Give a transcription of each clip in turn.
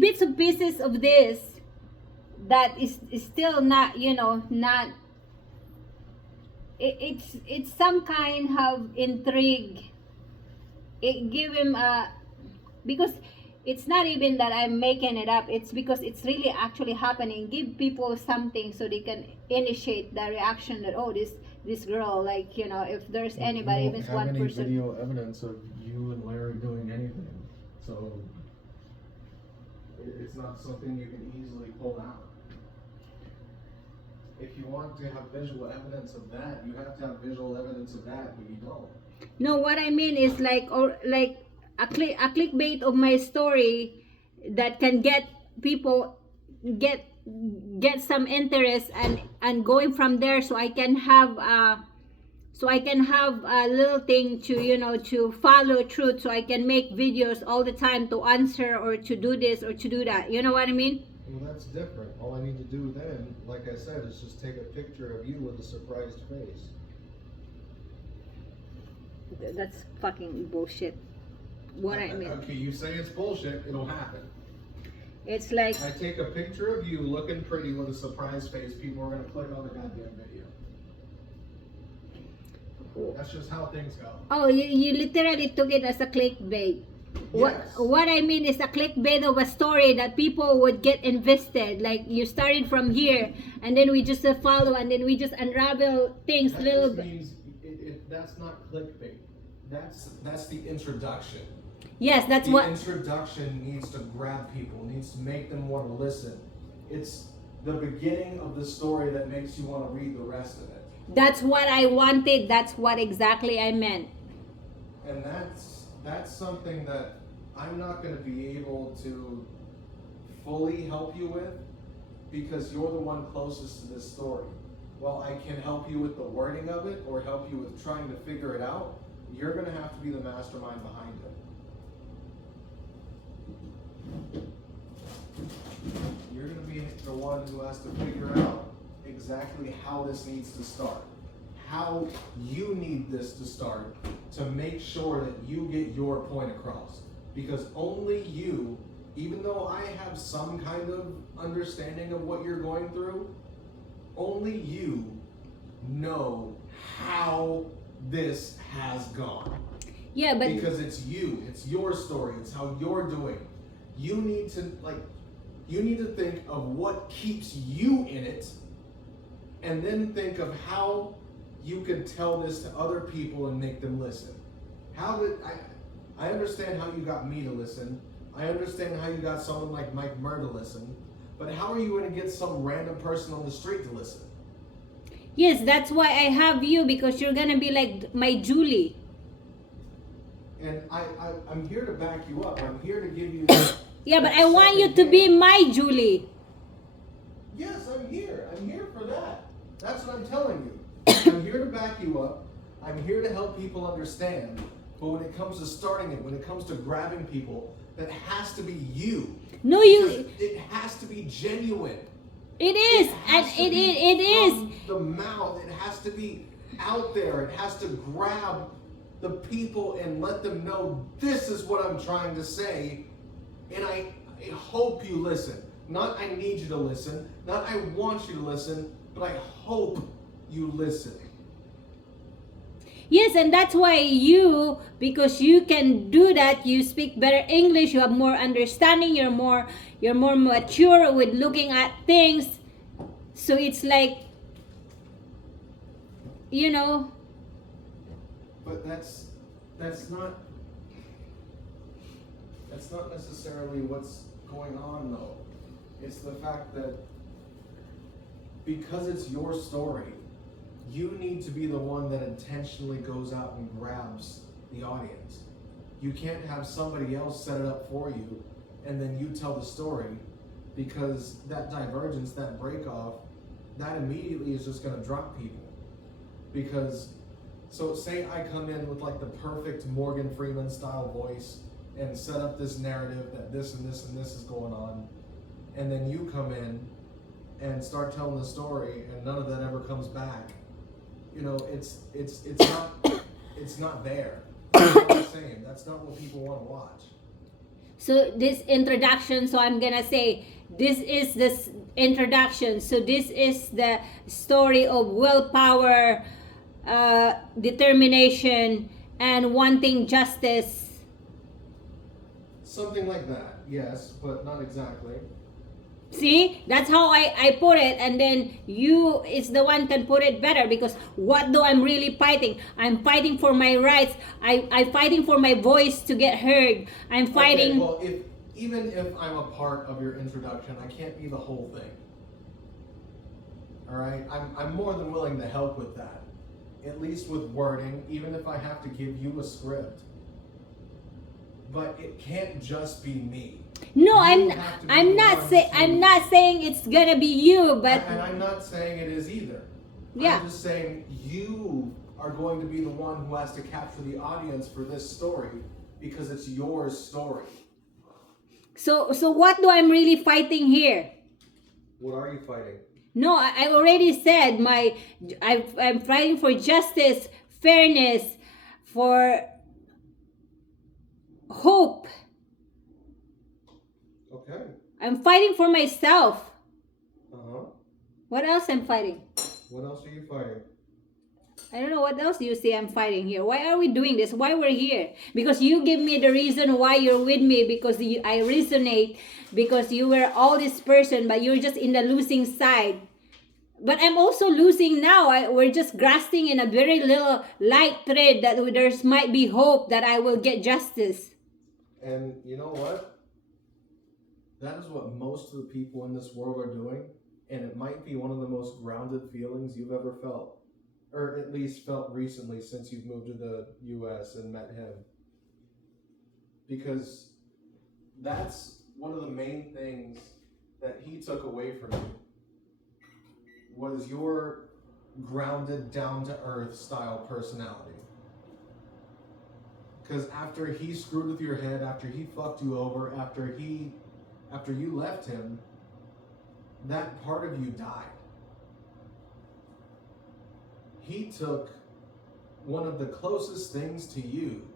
bits of pieces of this that is still not, not, it's some kind of intrigue. It give him a, because it's not even that I'm making it up, it's because it's really actually happening. Give people something so they can initiate the reaction that, oh, this girl, like, if there's anybody, if it's one person. We don't have any video evidence of you and Larry doing anything, so it's not something you can easily pull out. If you want to have visual evidence of that, you have to have visual evidence of that, but you don't. No, what I mean is like, or like a clickbait of my story that can get people get some interest, and going from there, so I can have a little thing to, to follow through, so I can make videos all the time to answer or to do this or to do that. You know what I mean? Well, that's different. All I need to do then, like I said, is just take a picture of you with a surprised face. That's fucking bullshit. What I mean. Okay, you say it's bullshit, it'll happen. It's like, I take a picture of you looking pretty with a surprised face, people are gonna click on the goddamn video. That's just how things go. oh, you literally took it as a clickbait. Yes. What I mean is a clickbait of a story that people would get invested. Like, you started from here, and then we just follow, and then we just unravel things That little just bit. means that's not clickbait. That's the introduction. Yes, that's The what. introduction needs to grab people, needs to make them want to listen. It's the beginning of the story that makes you want to read the rest of it. That's what I wanted. That's what exactly I meant. And that's something that I'm not going to be able to fully help you with, because you're the one closest to this story. While I can help you with the wording of it or help you with trying to figure it out, you're going to have to be the mastermind behind it. You're going to be the one who has to figure out exactly how this needs to start, how you need this to start to make sure that you get your point across. Because only you, even though I have some kind of understanding of what you're going through, only you know how this has gone. Yeah, but because it's you, it's your story, it's how you're doing. You need to think of what keeps you in it, and then think of how you can tell this to other people and make them listen. I understand how you got me to listen. I understand how you got someone like Mike Murr to listen. But how are you going to get some random person on the street to listen? yes, that's why I have you, because you're gonna be like my Julie. And I'm here to back you up. I'm here to give you... Yeah, but I want you to be my Julie. Yes, I'm here. I'm here for that. That's what I'm telling you. I'm here to back you up. I'm here to help people understand. But when it comes to starting it, when it comes to grabbing people, that has to be you. No, Because it has to be genuine. It is, and it is. From the mouth. It has to be out there. It has to grab the people and let them know this is what I'm trying to say. And I hope you listen. Not I need you to listen. Not I want you to listen. But I hope you listen. Yes, and that's why because you can do that, you speak better English, you have more understanding, you're more mature with looking at things. So it's like, But that's not necessarily what's going on, though. It's the fact that because it's your story, you need to be the one that intentionally goes out and grabs the audience. You can't have somebody else set it up for you and then you tell the story, because that divergence, that break off, that immediately is just going to drop people. Because, so say I come in with like the perfect Morgan Freeman style voice and set up this narrative that this and this and this is going on, and then you come in and start telling the story and none of that ever comes back. It's not there. That's not what I'm saying. That's not what people want to watch. So this introduction, so I'm gonna say this is this introduction. So this is the story of willpower, determination, and wanting justice. Something like that, yes, but not exactly. See, that's how I put it, and then you is the one can put it better, because what do I'm really fighting? I'm fighting for my rights. I'm fighting for my voice to get heard. I'm fighting. Okay, well, even if I'm a part of your introduction, I can't be the whole thing. All right, I'm more than willing to help with that, at least with wording, even if I have to give you a script. But it can't just be me. No, You have to be I'm the not one say to- I'm not saying it's gonna be you, but And I'm not saying it is either. Yeah. I'm just saying you are going to be the one who has to capture the audience for this story because it's your story. so what do I'm really fighting here? What are you fighting? No, I already said I'm fighting for justice, fairness, for hope. Okay. I'm fighting for myself. Uh-huh. What else I'm fighting? What else are you fighting? I don't know what else you say I'm fighting here. Why are we doing this? Why we're here? Because you give me the reason why you're with me, because I resonate, because you were all this person, but you're just in the losing side. But I'm also losing now. We're just grasping in a very little light thread that there might be hope that I will get justice. And you know what? That is what most of the people in this world are doing, and it might be one of the most grounded feelings you've ever felt, or at least felt recently since you've moved to the US and met him. Because that's one of the main things that he took away from you, was your grounded, down-to-earth style personality. Because after he screwed with your head, after he fucked you over, after you left him, that part of you died. He took one of the closest things to you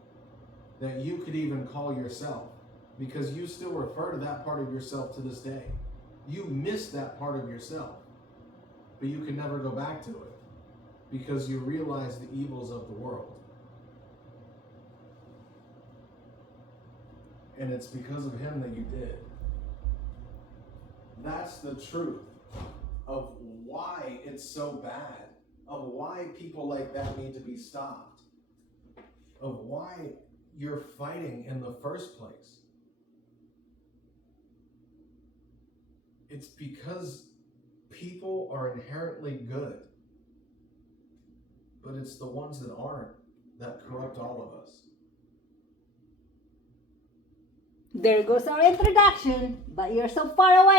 that you could even call yourself, because you still refer to that part of yourself to this day. You miss that part of yourself, but you can never go back to it because you realize the evils of the world. And it's because of him that you did. That's the truth of why it's so bad, of why people like that need to be stopped, of why you're fighting in the first place. It's because people are inherently good, but it's the ones that aren't that corrupt all of us. There goes our introduction, but you're so far away.